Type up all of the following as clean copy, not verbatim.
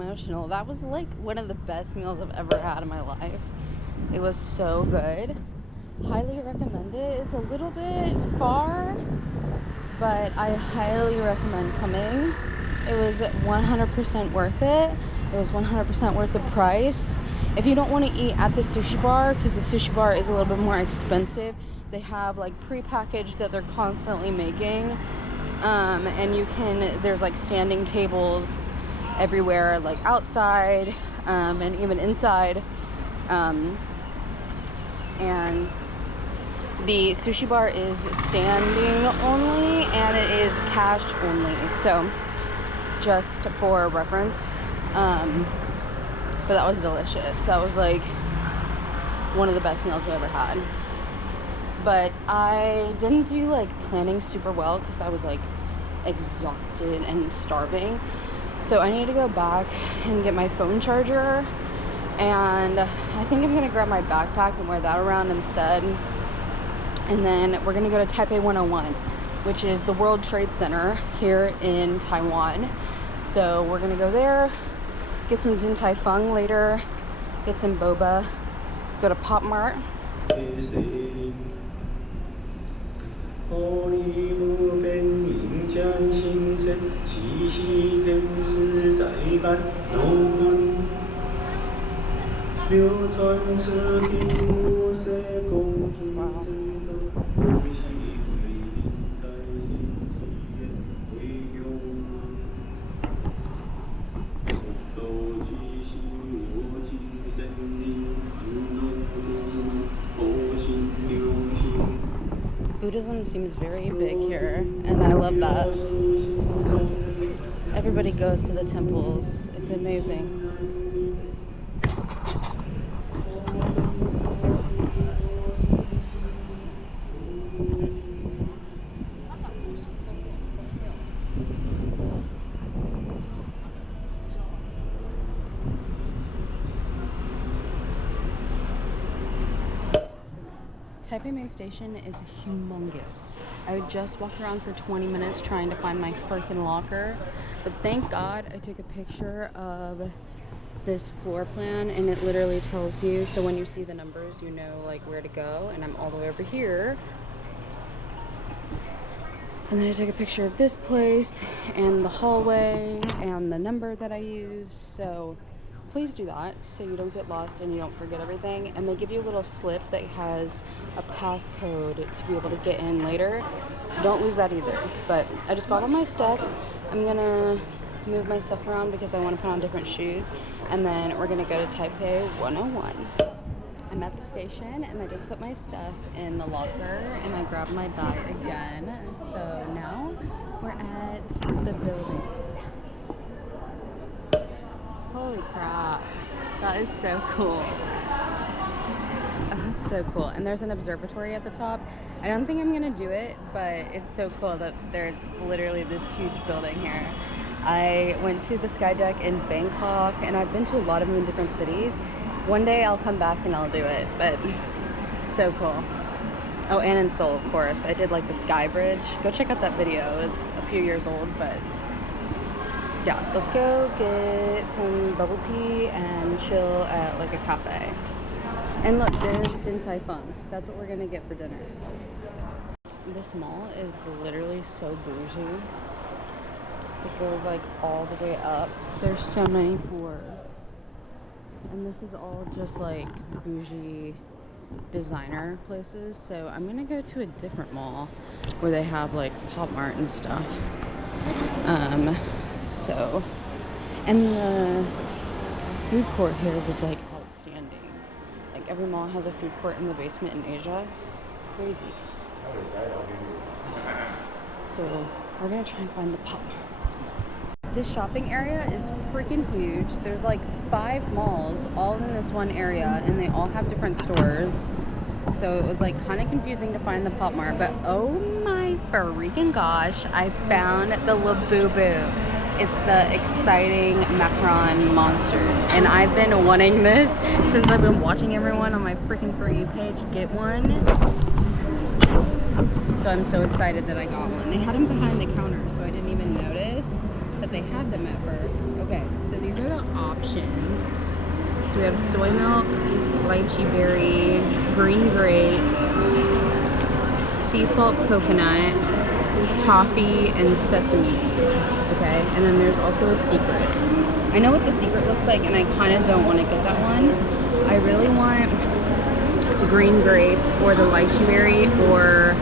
emotional. That was like one of the best meals I've ever had in my life. It was so good. Highly recommend it. It's a little bit far, but I highly recommend coming. It was 100% worth it. It was 100% worth the price. If you don't want to eat at the sushi bar, because the sushi bar is a little bit more expensive, they have like pre-packaged that they're constantly making. And you can, there's like standing tables everywhere, like outside, and even inside. And the sushi bar is standing only, and it is cash only. So just for reference. But that was delicious. That was like one of the best meals I've ever had. But I didn't do like planning super well because I was like exhausted and starving. So I need to go back and get my phone charger, and I think I'm gonna grab my backpack and wear that around instead. And then we're gonna go to Taipei 101, which is the World Trade Center here in Taiwan. So we're gonna go there, get some Din Tai Fung later, get some boba, go to Pop Mart. Wow. Buddhism seems very big here, and I love that. Everybody goes to the temples. It's amazing. Taipei main station is humongous. I just walked around for 20 minutes trying to find my freaking locker, but thank God I took a picture of this floor plan, and it literally tells you, so when you see the numbers you know like where to go, and I'm all the way over here. And then I took a picture of this place and the hallway and the number that I used. So please do that so you don't get lost and you don't forget everything. And they give you a little slip that has a passcode to be able to get in later, so don't lose that either. But I just got all my stuff. I'm gonna move my stuff around because I want to put on different shoes, and then we're gonna go to Taipei 101. I'm at the station and I just put my stuff in the locker and I grabbed my bag again. So now we're at the building. Holy crap, that is so cool. That's so cool. And there's an observatory at the top. I don't think I'm gonna do it, but it's so cool that there's literally this huge building here. I went to the sky deck in Bangkok, and I've been to a lot of them in different cities. One day I'll come back and I'll do it, but so cool. Oh, and in Seoul, of course. I did like the sky bridge. Go check out that video. It was a few years old, but yeah, let's go get some bubble tea and chill at like a cafe. And look, there's Din Tai Fung. That's what we're gonna get for dinner. This mall is literally so bougie. It goes like all the way up. There's so many floors. And this is all just like bougie designer places. So I'm gonna go to a different mall where they have like Pop Mart and stuff. And the food court here was like outstanding. Like every mall has a food court in the basement in Asia. Crazy. So we're gonna try and find the Pop Mart. This shopping area is freaking huge. There's like 5 malls all in this one area, and they all have different stores. So it was like kind of confusing to find the Pop Mart, but oh my freaking gosh, I found the Labubu. It's the exciting macaron monsters, and I've been wanting this since I've been watching everyone on my freaking For You page get one. So I'm so excited that I got one. They had them behind the counter, so I didn't even notice that thought they had them at first. Okay, so these are the options. So we have soy milk, lychee berry, green grape, sea salt coconut, toffee, and sesame. Okay, and then there's also a secret. I know what the secret looks like, and I kind of don't want to get that one. I really want green grape or the lychee berry or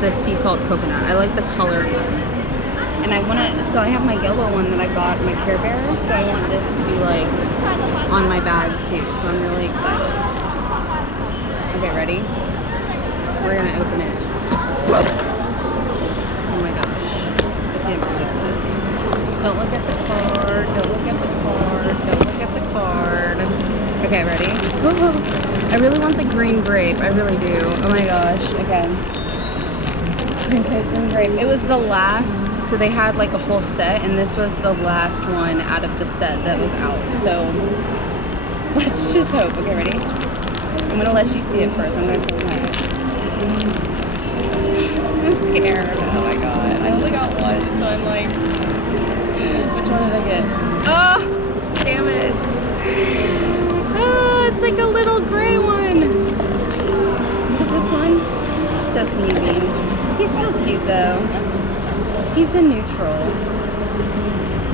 the sea salt coconut. I like the colored ones. And I want to, so I have my yellow one that I got, my Care Bear, so I want this to be like on my bag too, so I'm really excited. Okay, ready? We're gonna open it. Oh my gosh, I can't believe this. Don't look at the card, don't look at the card, don't look at the card. Okay, ready? I really want the green grape, I really do. Oh my gosh, okay. Green grape. It was the last, so they had like a whole set, and this was the last one out of the set that was out. So let's just hope. Okay, ready? I'm gonna let you see it first. I'm gonna close my eyes. I'm scared. Oh my god. I only got one, so I'm like, which one did I get? Oh, damn it. Oh, it's like a little gray one. What is this one? Sesame bean. He's still cute though. He's a neutral.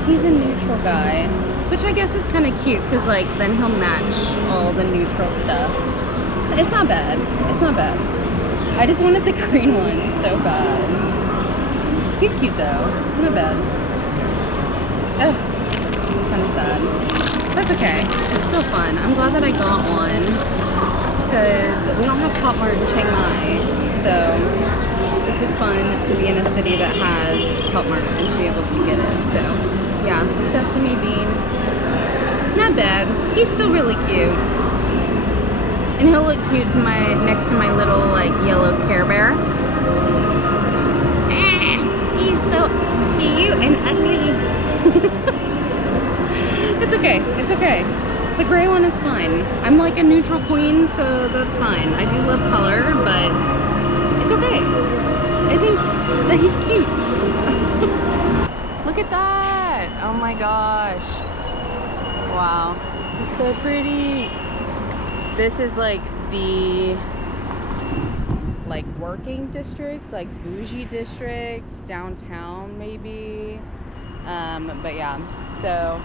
He's a neutral guy, which I guess is kind of cute because like then he'll match all the neutral stuff. It's not bad. It's not bad. I just wanted the green one so bad. He's cute though. Not bad. Ugh. Kind of sad. That's okay. It's still fun. I'm glad that I got one because we don't have Pop Mart in Chiang Mai, so this is fun to be in a city that has Pop Mart and to be able to get it. So yeah, sesame bean, not bad. He's still really cute, and he'll look cute to my next to my little like yellow Care Bear. Ah, he's so cute and ugly. It's okay. It's okay. The gray one is fine. I'm like a neutral queen, so that's fine. I do love color, but it's okay. I think that he's cute. Look at that. Oh my gosh. Wow. It's so pretty. This is like the like working district, like bougie district, downtown maybe. But yeah, so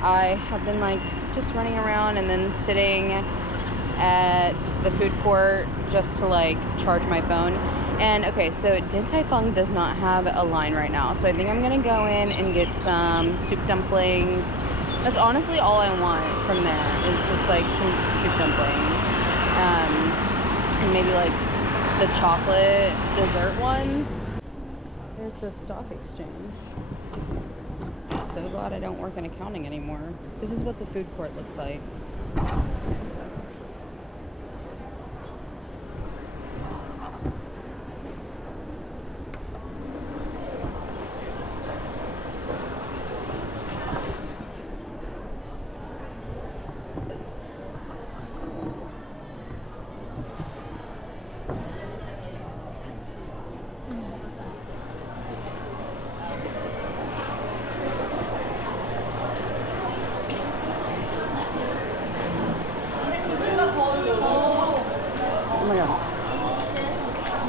I have been like just running around and then sitting at the food court just to like charge my phone. And okay, so Din Tai Fung does not have a line right now, so I think I'm gonna go in and get some soup dumplings. That's honestly all I want from there is just like some soup dumplings, and maybe like the chocolate dessert ones. There's the stock exchange. I'm so glad I don't work in accounting anymore. This is what the food court looks like. Oh my god.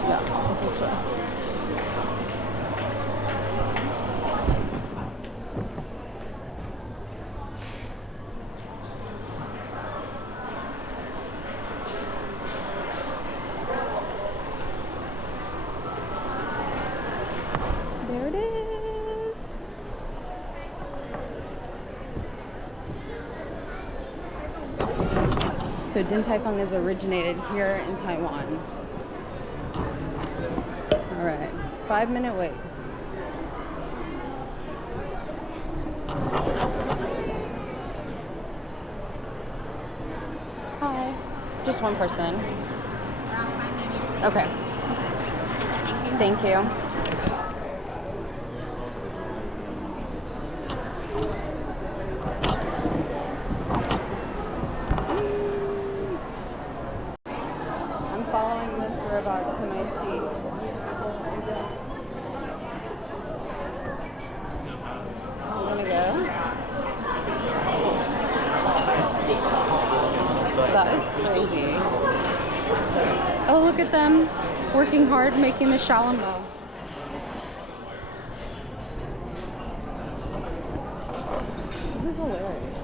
Yeah, this is true. There it is. So Din Tai Fung is originated here in Taiwan. All right, 5-minute wait. Hi. Just one person. Okay. Thank you. I'm following this robot to my seat. Look at them working hard making the xiaolongbao. This is hilarious.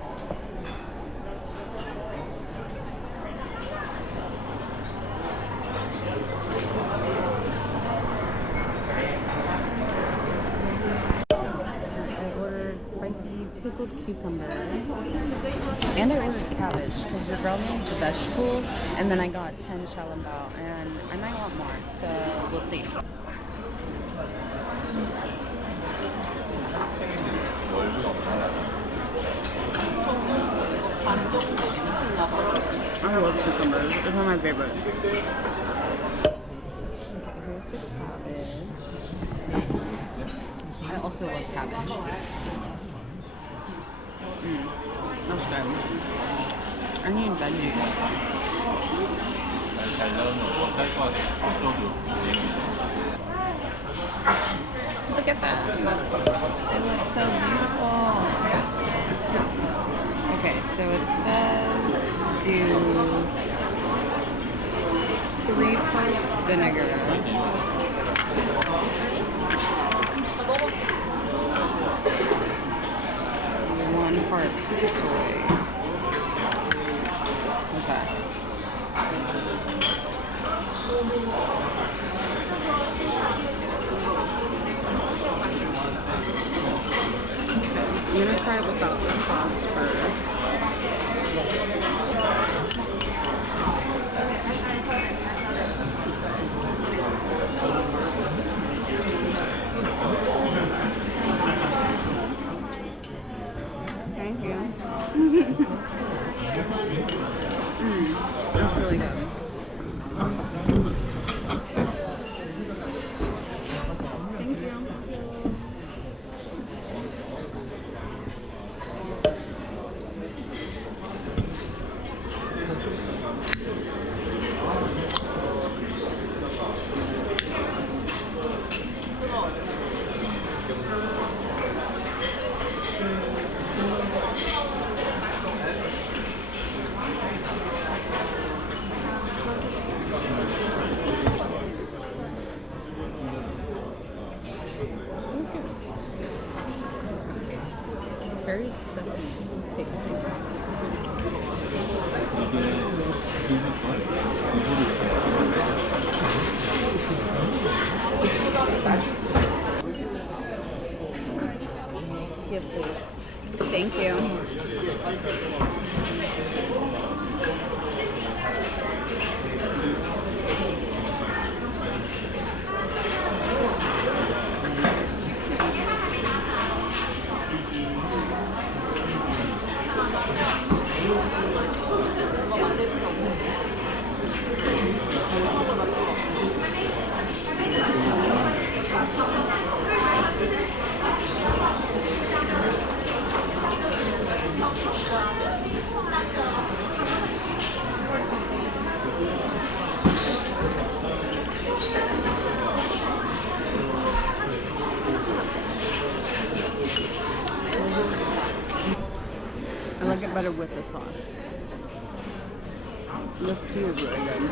I ordered spicy pickled cucumber and I ordered cabbage because your girl needs vegetables, and then I got 10 xiaolongbao and I might want more, so we'll see. I love cucumbers. It's one of my favorites. Okay, here's the cabbage. I also love cabbage. That's good. I need veggies. Look at that. It looks so beautiful. Okay, so it says do 3 parts vinegar, 1 part soy. Okay. I'm gonna try it without the sauce first. Thank you. That's really good. Thank you. Very sesame tasting. Yes, please. Thank you. I like it better with the sauce. This tea is really good.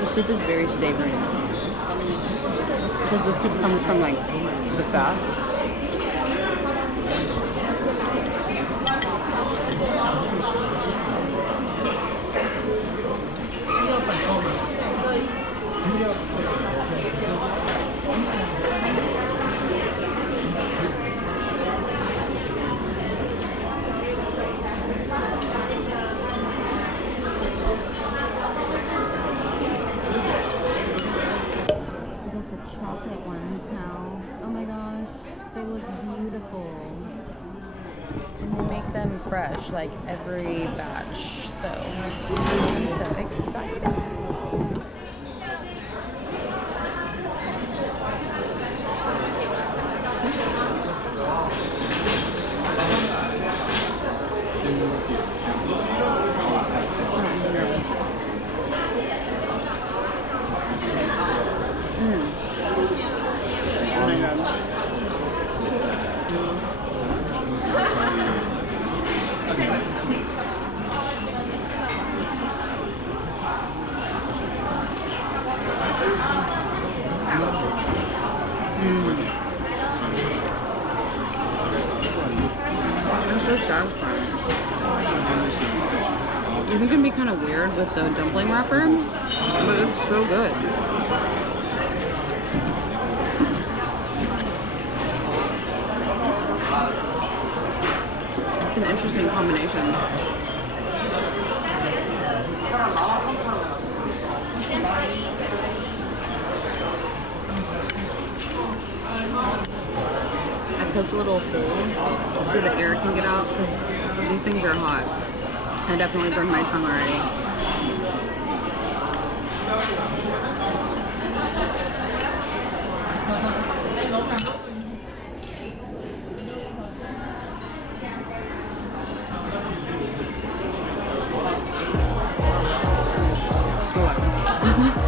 The soup is very savory because the soup comes from like the fat. Chocolate ones now. Oh my gosh, they look beautiful. And they make them fresh like every batch. So I'm so excited. Oh, I think it can be kind of weird with the dumpling wrapper, but it's so good. It's an interesting combination. I poked a little hole so the air can get out because these things are hot. I definitely burned my tongue already. Oh, wow.